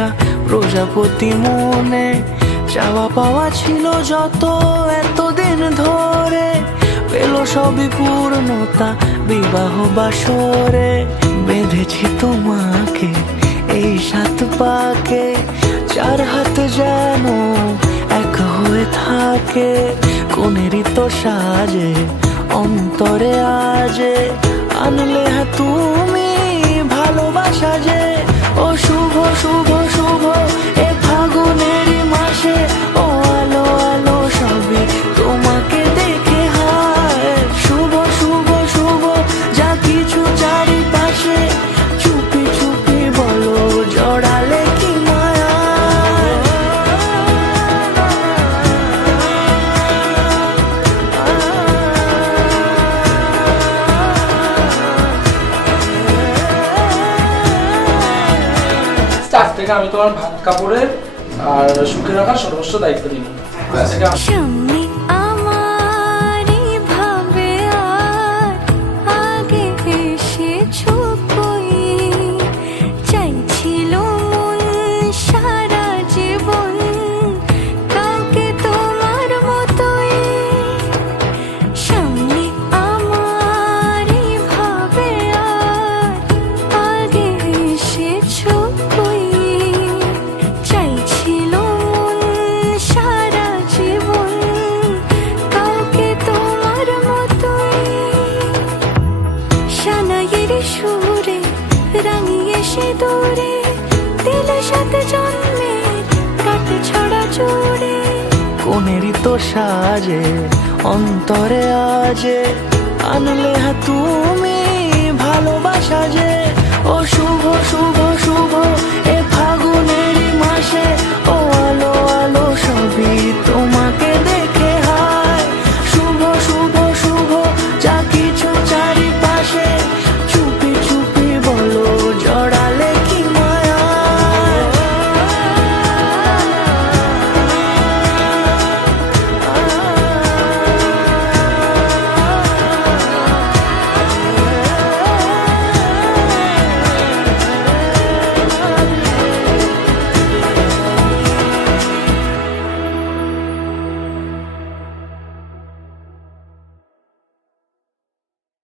একটা প্রজাপতি মনে, চাওয়া পাওয়া ছিল যত এতদিন ধরে, পেল সবই পূর্ণতা বিবাহ বাসরে। বেঁধেছি তোমাকে এই 7 পাকে, 4 হাত যেন এক হয়ে থাকে। কোনেরই তো সাজে অন্তরে আজে, আনলে হ্যাঁ তুমি ভালোবাসা যে। ও শুভ শুভ শুভ এ ফাগুনেরই মাসে, ও আলো আলো সবই তোমাকে দেখে হায়। শুভ শুভ শুভ যা কিছু চারিপাশে, চুপি চুপি বলো জড়ালে কি মায়া। আজ থেকে আমি তোমার ভাত কাপড়ের আর শুকিয়ে রাখার সর্বস্ব দায়িত্ব নিব। সামনে আমারই ভাবে আর আগে এসেছো কই, চাইছিল মন সারা জীবন কাউকে তোমার মতোই। সামনে আমারই ভাবে আর আগে এসেছো কই, চাইছিল মন সারা জীবন কাউকে তোমার মতোই। সানাইয়ের সুরে রাঙিয়ে সে দূরে, দিলে 7 জন্মের কাট ছড়া জোড়ে। কোনেরই তো সাজে অন্তরে আজে, আনলে হ্যাঁ তুমি ভালোবাসা যে। ও শুভ শুভ শুভ এ ফাগুনেরই মাসে, ও আলো আলো সব